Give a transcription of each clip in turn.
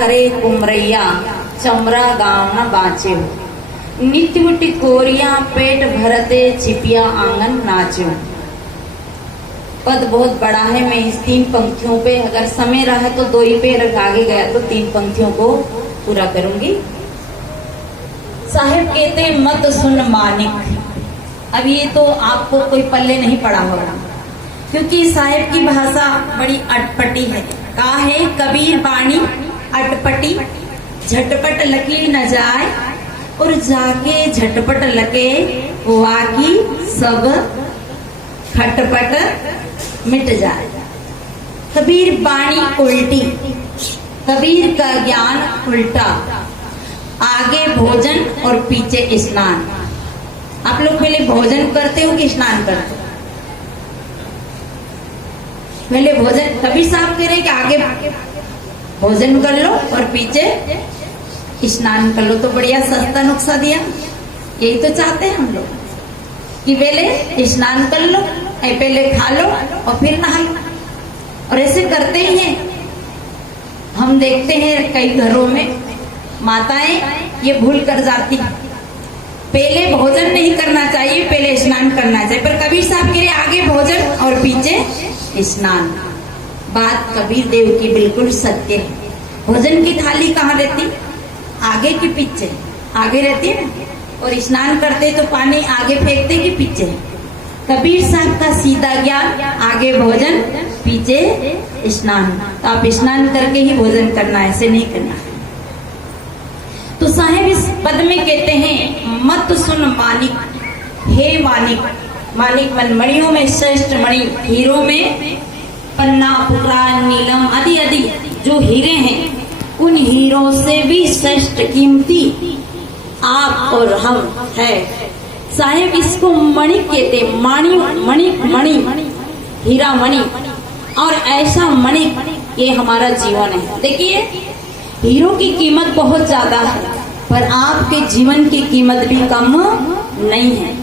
करे कुमरैया, चमरा गाँव न बाँचे। नित्य मुट्ठी कोरिया, पेट भरते छिपिया आंगन नाचो। पद बहुत बड़ा है, मैं इस 3 पंक्तियों पे अगर समय रहा तो 2 ही पे आगे गया तो 3 पंक्तियों को पूरा करूंगी। साहेब कहते मत सुन मानिक। अब ये तो आपको कोई पल्ले नहीं पड़ा होगा, क्योंकि साहेब की भाषा बड़ी अटपटी है। कहा है कबीर बाणी अटपटी, झटपट लकीर न जाए और जाके झटपट लगे वाकी सब खटपट मिट जाए। कबीर बाणी उल्टी, कबीर का ज्ञान उल्टा, आगे भोजन और पीछे स्नान। आप लोग पहले भोजन करते हो कि स्नान करते हो? पहले भोजन, कबीर साहब कह रहे कि आगे भोजन कर लो और पीछे स्नान कर लो। तो बढ़िया सस्ता नुस्खा दिया। यही तो चाहते हैं हम लोग कि पहले स्नान कर लो, पहले खा लो और फिर नहा लो। और ऐसे करते ही हैं। हम देखते हैं कई घरों में माताएं ये भूल कर जाती, पहले भोजन नहीं करना चाहिए, पहले स्नान करना चाहिए। पर कबीर साहब के लिए आगे भोजन और पीछे स्नान। बात कबीर देव की बिल्कुल सत्य है। भोजन की थाली कहाँ रहती? आगे कि पीछे? आगे रहती है ना। और स्नान करते तो पानी आगे फेंकते कि पीछे? कबीर साहब का सीधा ज्ञान, आगे भोजन पीछे स्नान। तो आप स्नान करके ही भोजन करना, ऐसे नहीं करना। तो साहेब इस पद में कहते हैं मत सुन मानिक, हे मानिक। मानिक मन मणियों में श्रेष्ठ मणि, हीरो में पन्ना, पुकरा, नीलम आदि आदि जो हीरे हैं, उन हीरों से भी श्रेष्ठ कीमती आप और हम है। साहेब इसको मणि कहते, माणी, मणिक, मणि, हीरा मणि। और ऐसा मणिक ये हमारा जीवन है। देखिए हीरो की कीमत बहुत ज्यादा है, पर आपके जीवन की कीमत भी कम नहीं है।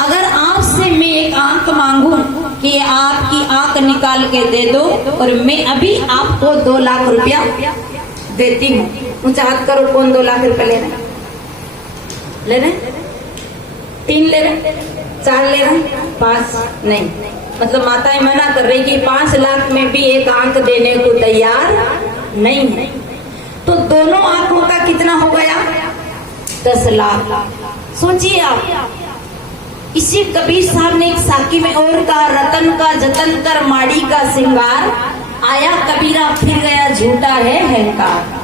अगर आपसे मैं एक आंख मांगू कि आपकी आंख निकाल के दे दो, और मैं अभी आपको 2 लाख रुपया देती हूँ, ऊंचा हाथ करो। कौन 2 लाख रुपया ले रहे? ले रहे? 3 ले रहे? 4 ले रहे? 5 नहीं। मतलब माताएं मना कर रही कि 5 लाख में भी एक आंख देने को तैयार नहीं है। तो दोनों आंखों का कितना हो गया? 10 लाख। सोचिए आप। इसी कबीर साहब ने एक साकी में और का रतन का जतन कर माड़ी का सिंगार, आया कबीरा फिर गया झूठा है अहंकार।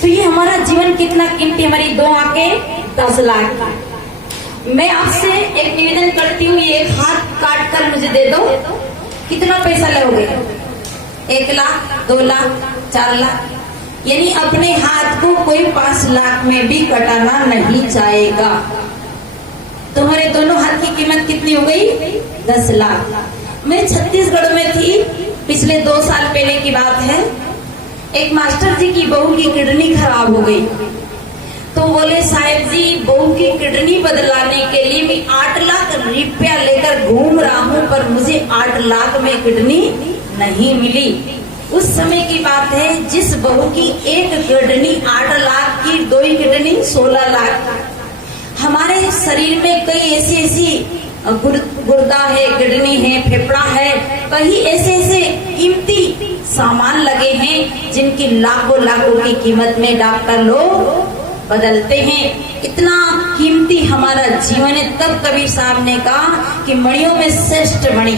तो ये हमारा जीवन कितना कीमती, हमारी 2 आंखें 10 लाख। मैं आपसे एक निवेदन करती हूँ, ये एक हाथ काट कर मुझे दे दो, कितना पैसा लोगे? 1 लाख, 2 लाख, 4 लाख। यानी अपने हाथ को कोई 5 लाख में भी कटाना नहीं चाहेगा। तुम्हारे दोनों हाथ की कीमत कितनी हो गई? 10 लाख। मैं छत्तीसगढ़ में थी, पिछले 2 साल पहले की बात है। एक मास्टर जी की बहू की किडनी खराब हो गई। तो बोले साहेब जी बहू की किडनी बदलाने के लिए मैं 8 लाख रुपया लेकर घूम रहा हूँ, पर मुझे 8 लाख में किडनी नहीं मिली। उस समय की बात है, जिस बहू की एक किडनी 8 लाख की, 2 किडनी 16 लाख। हमारे शरीर में कई ऐसी गुर्दा है, किडनी है, फेफड़ा है, कई ऐसे कीमती सामान लगे हैं जिनकी लाखों लाखों की कीमत में डॉक्टर लोग बदलते हैं। इतना कीमती हमारा जीवन है। तब कबीर साहब ने कहा कि मणियों में श्रेष्ठ मणि,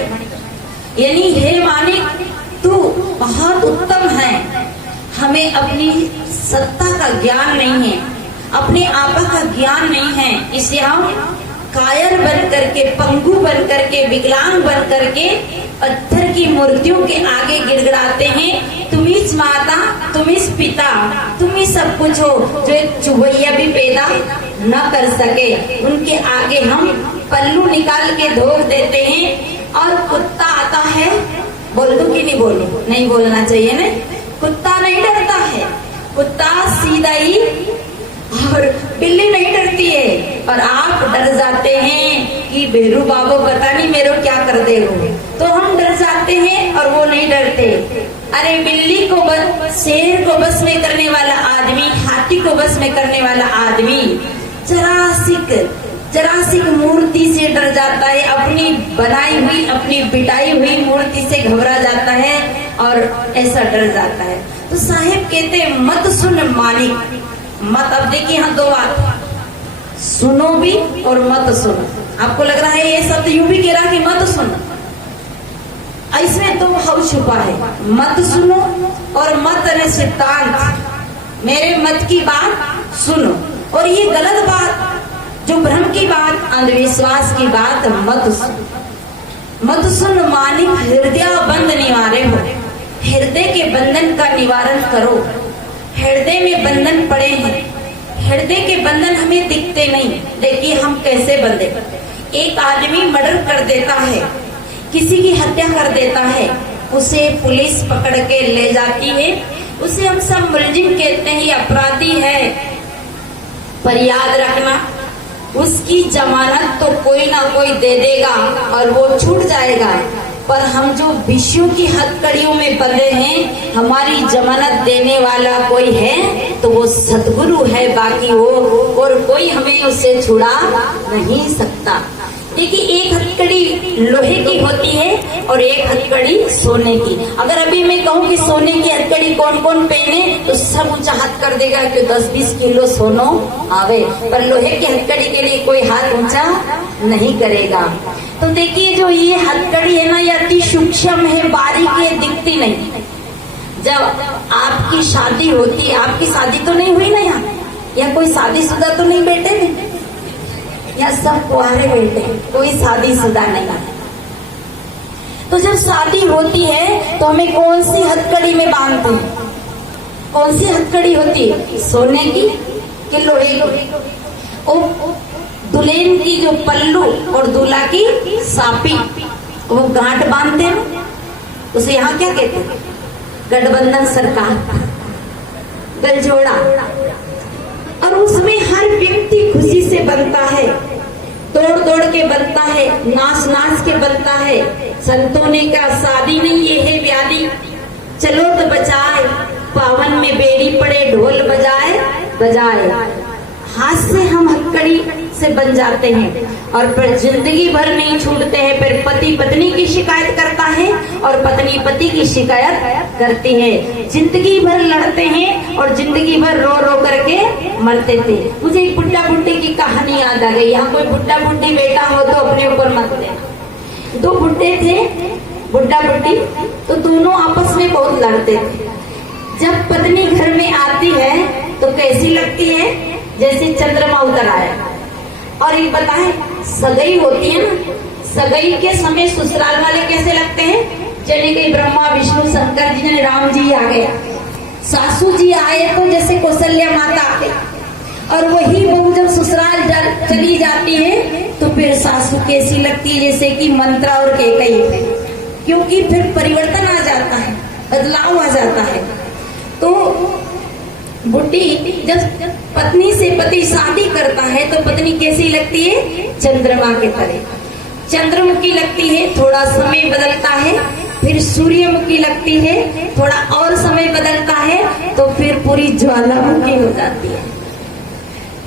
यानी हे मानिक तू बहुत उत्तम है। हमें अपनी सत्ता का ज्ञान नहीं है, अपने आपा का ज्ञान नहीं है, इसलिए हम कायर बन करके, पंगु बन करके, विकलांग बन करके पत्थर की मूर्तियों के आगे गिड़गिड़ाते हैं। तुम ही माता, तुम ही पिता, तुम ही सब कुछ हो, जो एक चुबैया भी पैदा न कर सके। उनके आगे हम पल्लू निकाल के धोख देते हैं। और कुत्ता आता है, बोल दूं कि नहीं बोलूं? नहीं बोलना चाहिए ना। कुत्ता नहीं डरता है, कुत्ता सीधा ही, और बिल्ली नहीं डरती है। और आप डर जाते हैं कि बेरू बाबू पता नहीं मेरे क्या कर देगा, तो हम डर जाते हैं और वो नहीं डरते। अरे बिल्ली को शेर को बस में करने वाला आदमी, हाथी को बस में करने वाला आदमी जरासिक मूर्ति से डर जाता है, अपनी बनाई हुई अपनी बिटाई हुई मूर्ति से घबरा जाता है और ऐसा डर जाता है। तो साहेब कहते हैं मत सुन मालिक, मत। अब देखिए यहाँ दो बात, सुनो भी और मत सुनो। आपको लग रहा है ये सब यूं भी कह रहा कि मत सुनो, इसमें तो भाव छुपा है। मत सुनो और मत सिद्धांत, मेरे मत की बात सुनो और ये गलत बात, जो भ्रम की बात, अंधविश्वास की बात मत सुन मानिक हृदय बंद निवारे हो। हृदय के बंधन का निवारण करो। हृदय में बंधन पड़े हैं, हृदय के बंधन हमें दिखते नहीं। देखिए हम कैसे बंधे। एक आदमी मर्डर कर देता है, किसी की हत्या कर देता है, उसे पुलिस पकड़ के ले जाती है, उसे हम सब मुलजिम कहते हैं, ये अपराधी है। पर याद रखना उसकी जमानत तो कोई ना कोई दे देगा और वो छूट जाएगा, पर हम जो विषयों की हथकड़ियों में बंधे हैं, हमारी जमानत देने वाला कोई है तो वो सतगुरु है, बाकी वो और कोई हमें उससे छुड़ा नहीं सकता। देखिए एक हथकड़ी लोहे की होती है और एक हथकड़ी सोने की। अगर अभी मैं कहूँ कि सोने की हथकड़ी कौन कौन पहने तो सब ऊंचा हाथ कर देगा कि 10-20 किलो सोनो आवे, पर लोहे की हथकड़ी के लिए कोई हाथ ऊंचा नहीं करेगा। तो देखिए जो ये हथकड़ी है ना, ये अति सूक्ष्म है, बारीक है, दिखती नहीं। जब आपकी शादी होती है, आपकी शादी तो नहीं हुई ना यहाँ कोई शादीशुदा तो नहीं बैठे नहीं, या सब कुंवारे बैठे, कोई शादीशुदा नहीं। तो जब शादी होती है तो हमें कौन सी हथकड़ी में बांधते हैं? कौन सी हथकड़ी होती है? सोने की कि लोहे की? दुल्हन की जो पल्लू और दूल्हा की सापी, वो गांठ बांधते हैं, उसे यहाँ क्या कहते हैं? गठबंधन सरकार, गलजोड़ा। और उसमें हर व्यक्ति खुशी से बनता है, दौड़ दौड़ के बनता है, नाच नाच के बनता है। संतों ने कहा शादी नहीं ये है व्याधि, चलो तो बचाए, पावन में बेड़ी पड़े ढोल बजाए बजाए। हाथ से हम हथकड़ी से बन जाते हैं और फिर जिंदगी भर नहीं छूटते हैं। फिर पति पत्नी की शिकायत करता है और पत्नी पति की शिकायत करती है। जिंदगी भर लड़ते हैं और जिंदगी भर रो रो करके मरते थे। मुझे एक बुड्ढा बुड्ढी की कहानी याद आ गई। यहाँ कोई बुड्ढा बुड्ढी बेटा हो तो अपने ऊपर मत लेना। दो बुड्ढे थे, बुड्ढा बुड्ढी, तो दोनों आपस में बहुत लड़ते थे। जब पत्नी घर में आती है तो कैसी लगती है? जैसे चंद्रमा उतर आया। और एक बताएं, सगाई होती है ना, सगाई के समय ससुराल वाले कैसे लगते हैं? जैसे कि ब्रह्मा विष्णु शंकर जी ने, राम जी आ गया, सासू जी आए तो जैसे कौशल्या माता आते, और वही बहू जब ससुराल चली जाती है तो फिर सासू कैसी लगती है? जैसे कि मंत्रा और कैकई पे, क्योंकि फिर परिवर्तन आ जाता है, बदलाव आ जाता है। तो बुढ़ी जब पत्नी से पति शादी करता है तो पत्नी कैसी लगती है? चंद्रमा के तरह चंद्रमुखी लगती है। थोड़ा समय बदलता है फिर सूर्यमुखी लगती है, थोड़ा और समय बदलता है तो फिर पूरी ज्वालामुखी हो जाती है।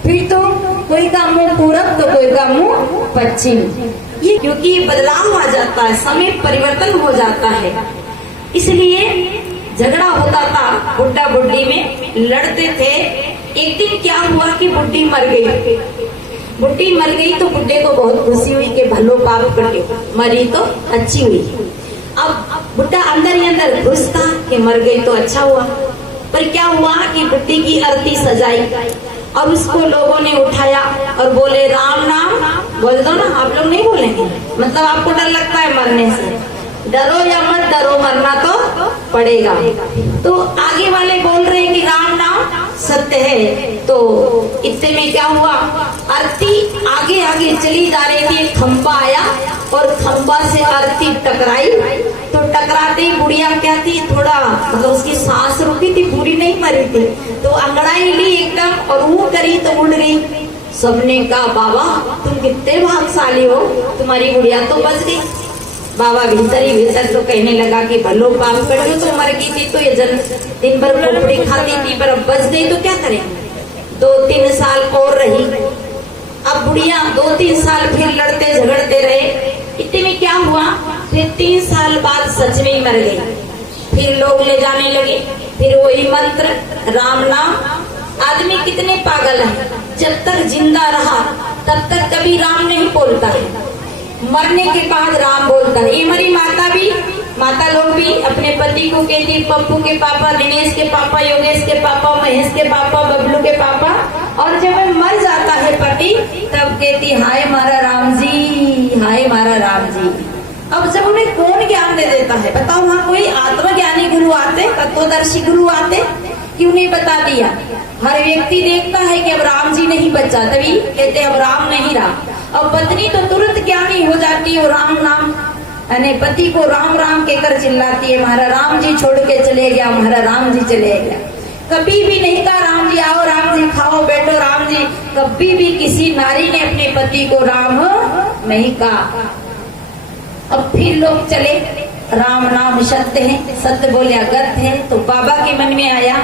फिर तो कोई का मुंह पूरब तो कोई का मुंह पश्चिम। ये क्योंकि बदलाव आ जाता है, समय परिवर्तन हो जाता है, इसलिए झगड़ा होता था बुड्ढा बुड्ढी में, लड़ते थे। एक दिन क्या हुआ कि बुड्ढी मर गई। बुड्ढी मर गई तो बुड्ढे को बहुत खुशी हुई कि भलो पाप कटे, मरी तो अच्छी हुई। अब बुड्ढा अंदर ही अंदर खुश था कि मर गई तो अच्छा हुआ। पर क्या हुआ कि बुड्ढी की अर्थी सजाई और उसको लोगों ने उठाया और बोले राम नाम बोल दो ना। आप लोग नहीं बोलेंगे, मतलब आपको डर लगता है मरने से। डरो या मत डरो, मरना तो पड़ेगा। तो आगे वाले बोल रहे हैं कि राम नाम सत्य है। तो इतने में क्या हुआ, अर्थी आगे आगे चली जा रही थी, खंबा आया और खंबा से अर्थी टकराई। तो टकराते बुढ़िया क्या थी, थोड़ा मतलब उसकी सांस रुकी थी, पूरी नहीं मरी थी, तो अंगड़ाई ली एकदम और वो करी तो उड़ गई। सबने कहा बाबा तुम कितने भाग्यशाली हो, तुम्हारी बुढ़िया तो बच गई। बाबा भीतर ही भीतर तो कहने लगा कि भलो पाप कर जो तो मर गई थी तो ये दिन भर खोपड़ी खाती थी, पर अब बच गई तो क्या करेंगे। 2-3 साल और रही। अब बुढ़िया 2-3 साल फिर लड़ते झगड़ते रहे। इतने में क्या हुआ, फिर 3 साल बाद सच में ही मर गई। फिर लोग ले जाने लगे, फिर वही मंत्र राम नाम। आदमी कितने पागल है, जब तक जिंदा रहा तब तक कभी राम नहीं बोलता है, मरने के बाद राम बोलता है। ये हमारी माता लोग भी अपने पति को कहती, पप्पू के पापा, दिनेश के पापा, योगेश के पापा, महेश के पापा, बबलू के पापा, और जब वह मर जाता है पति तब कहती हाय मारा राम जी, हाय मारा राम जी। अब जब उन्हें कौन ज्ञान दे देता है, बताओ, वहाँ कोई आत्मज्ञानी गुरु आते, तत्वदर्शी गुरु आते कि उन्हें बता दिया। हर व्यक्ति देखता है कि अब राम जी नहीं बचा, तभी कहते अब राम नहीं रहा। अब पत्नी तो तुरंत ज्ञानी हो जाती है, राम नाम यानी पति को राम राम कहकर चिल्लाती है, हमारा राम जी छोड़ के चले गया, हमारा राम जी चले गया। कभी भी नहीं कहा राम जी आओ, राम जी खाओ बैठो, राम जी। कभी भी किसी नारी ने अपने पति को राम नहीं कहा। अब फिर लोग चले, राम नाम सत्य है, सत्य बोले अगत है। तो बाबा के मन में आया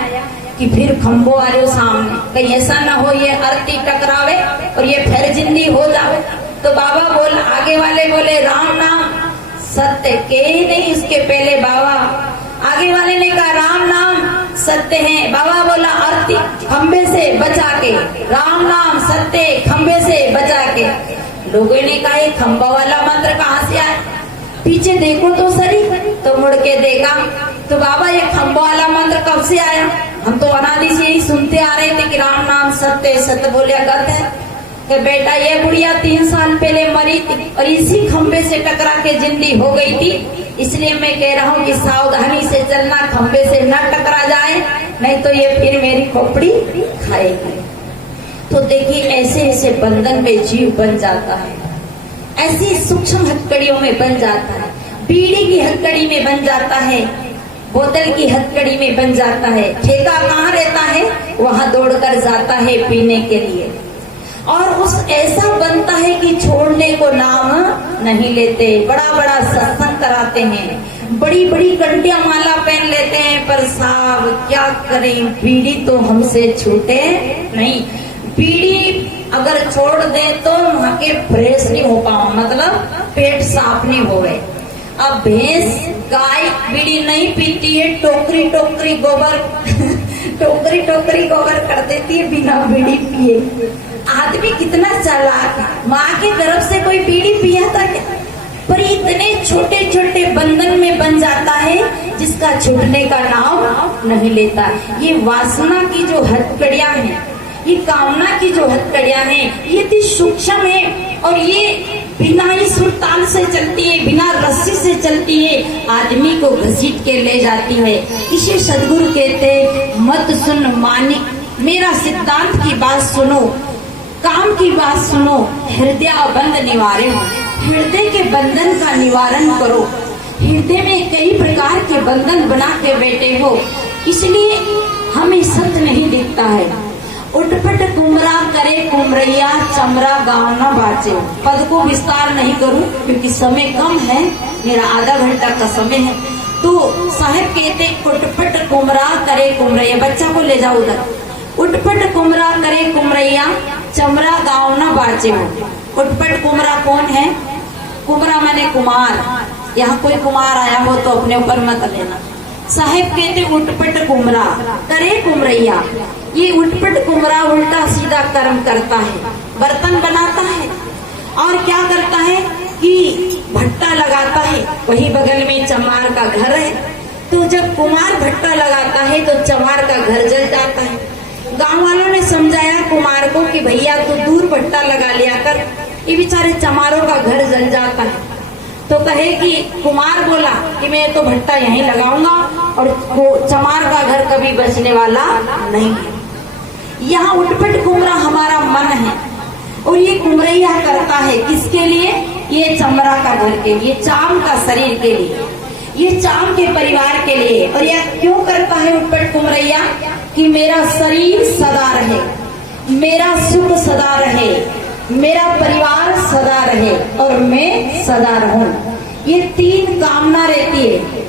कि फिर खंभो आ रहे हो सामने, कहीं ऐसा ना हो ये अर्थी टकरावे और ये फिर जिंदी हो जावे। तो बाबा बोल, आगे वाले बोले राम नाम सत्य के नहीं, इसके पहले बाबा आगे वाले ने कहा राम नाम सत्य है। बाबा बोला अर्थी खंबे से बचा के, राम नाम सत्य खंबे से बचा के। लोगों ने कहा ये खंबा वाला मंत्र कहाँ से आया, पीछे देखो तो सही। तो मुड़ के देखा तो बाबा ये खंबा वाला मंत्र कब से आया, हम तो अनादि से ही सुनते आ रहे थे कि राम नाम सत्य, सत्य बोले अगत है। कि बेटा ये बुढ़िया 3 साल पहले मरी थी और इसी खंबे से टकरा के जिंदी हो गई थी, इसलिए मैं कह रहा हूँ कि सावधानी से चलना, खंबे से न टकरा जाए, नहीं तो ये फिर मेरी खोपड़ी खाएगी। तो देखिए ऐसे ऐसे बंधन में जीव बन जाता है, ऐसी सूक्ष्म हथकड़ियों में बन जाता है, बीड़ी की हथकड़ी में बन जाता है, बोतल की हथकड़ी में बन जाता है। ठेका कहाँ रहता है, वहां दौड़कर जाता है पीने के लिए, और उस ऐसा बनता है कि छोड़ने को नाम नहीं लेते। बड़ा बड़ा सत्संग कराते हैं, बड़ी बड़ी कंटियां माला पहन लेते हैं, पर साहब क्या करें, बीड़ी तो हमसे छूटे नहीं। बीड़ी अगर छोड़ दे तो वहां के फ्रेश नहीं हो पाओ, मतलब पेट साफ नहीं हो गए। अब भैंस गाय बीड़ी नहीं पीती है, टोकरी टोकरी गोबर टोकरी टोकरी गोबर कर देती है बिना बीड़ी पिए। आदमी कितना चालाक, माँ की तरफ से कोई बीड़ी पिया था क्या, पर इतने छोटे छोटे बंधन में बन जाता है जिसका छूटने का नाम नहीं लेता। ये वासना की जो हथकड़ियां हैं, ये कामना की जो हथकड़ियां हैं, ये इतनी सूक्ष्म है और ये बिना ही सुरताल से चलती है, बिना रस्सी से चलती है, आदमी को घसीट के ले जाती है। इसे सदगुरु कहते मत सुन मानिक, मेरा सिद्धांत की बात सुनो, काम की बात सुनो, हृदय बंध निवारण, हृदय के बंधन का निवारण करो। हृदय में कई प्रकार के बंधन बना के बैठे हो, इसलिए हमें सत्य नहीं दिखता है। उठपट कुमरा करे कुमरैया, चमरा गाँव न बाचे। पद को विस्तार नहीं करूं क्योंकि समय कम है, मेरा आधा घंटा का समय है। तो साहब कहते उठपट कुमरा करे कुमरैया, बच्चा को ले जाओ उधर। उठपट कुमरा करे कुमरैया, चमरा गाँव न बाचे। उठपट कुमरा कौन है, कुमरा माने कुमार, यहाँ कोई कुमार आया हो तो अपने ऊपर मत लेना। साहेब कहते उठपट कुमरा करे कुमरैया, ये उठपट कुमरा उल्टा सीधा कर्म करता है, बर्तन बनाता है और क्या करता है कि भट्टा लगाता है, वही बगल में चमार का घर है। तो जब कुमार भट्टा लगाता है तो चमार का घर जल जाता है। गांव वालों ने समझाया कुमार को कि भैया तू दूर भट्टा लगा लिया कर, ये बेचारे चमारों का घर जल जाता है। तो कहे कि कुमार बोला कि मैं तो भट्टा यहीं लगाऊंगा और चमार का घर कभी बचने वाला नहीं है। यहाँ उठपट कुमरा हमारा मन है और ये कुमरैया करता है किसके लिए, ये चमरा का घर के लिए, चाम का शरीर के लिए, ये चाम के परिवार के लिए। और यह क्यों करता है उठपट कुमरैया, कि मेरा शरीर सदा रहे, मेरा सुख सदा रहे, मेरा परिवार सदा रहे और मैं सदा रहूं। ये तीन कामना रहती है,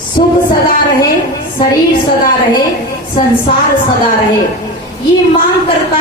सुख सदा रहे, शरीर सदा रहे, संसार सदा रहे। ये मांग करता